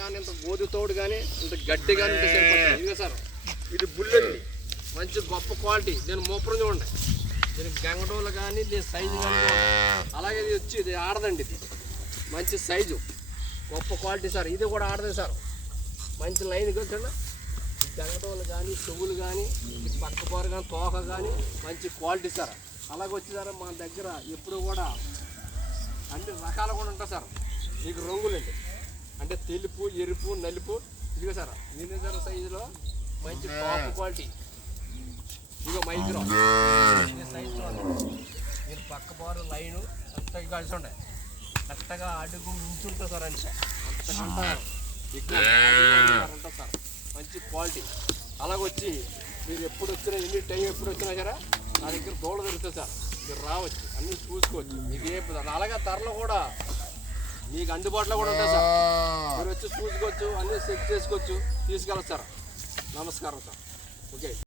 కానీ ఇంత గోధు తోడు కానీ ఇంత గడ్డి కానీ ఉంటే సరిపోతుంది. ఇదిగో సార్, ఇది బుల్లెట్ మంచి గొప్ప క్వాలిటీ. దీని మూపరం చూడండి, దీనికి గంగడోలు కానీ దీని సైజు కానీ. అలాగే ఇది వచ్చి ఇది ఆడదండి, ఇది మంచి సైజు గొప్ప క్వాలిటీ సార్. ఇది కూడా ఆడదే సార్, మంచి లైన్ చూడండి. గంగడోలు కానీ చెవులు కానీ పక్కపారు కానీ తోక కానీ మంచి క్వాలిటీ సార్. అలాగే వచ్చి సార్ మా దగ్గర ఎప్పుడు కూడా అన్ని రకాలు కూడా ఉంటాయి సార్. మీకు రంగులండి అంటే తెలుపు, ఎరుపు, నలుపు. ఇదిగో సార్ వినిగర్ సైజులో మంచి టాప్ క్వాలిటీ. ఇదిగో మైక్రో సైజు మీరు పక్క బారు లైను అంతగా కలిసి ఉండే కరెక్ట్గా అడుగు మించుంటుంది సార్. అంటే అంతకంటే ఎక్కువ ఉంటుంది సార్, మంచి క్వాలిటీ. అలాగొచ్చి మీరు ఎప్పుడు వచ్చినా ఎన్ని టైం ఎప్పుడు వచ్చినా సరే నా దగ్గర దోళ దొరుకుతుంది సార్. మీరు రావచ్చు, అన్నీ చూసుకోవచ్చు. మీకు ఏ అలాగే ధరలు కూడా మీకు అందుబాటులో కూడా ఉంటాయి సార్. మీరు వచ్చి చూసుకోవచ్చు, అన్నీ సెట్ చేసుకోవచ్చు, తీసుకెళ్ళచ్చు సార్. నమస్కారం సార్. ఓకే.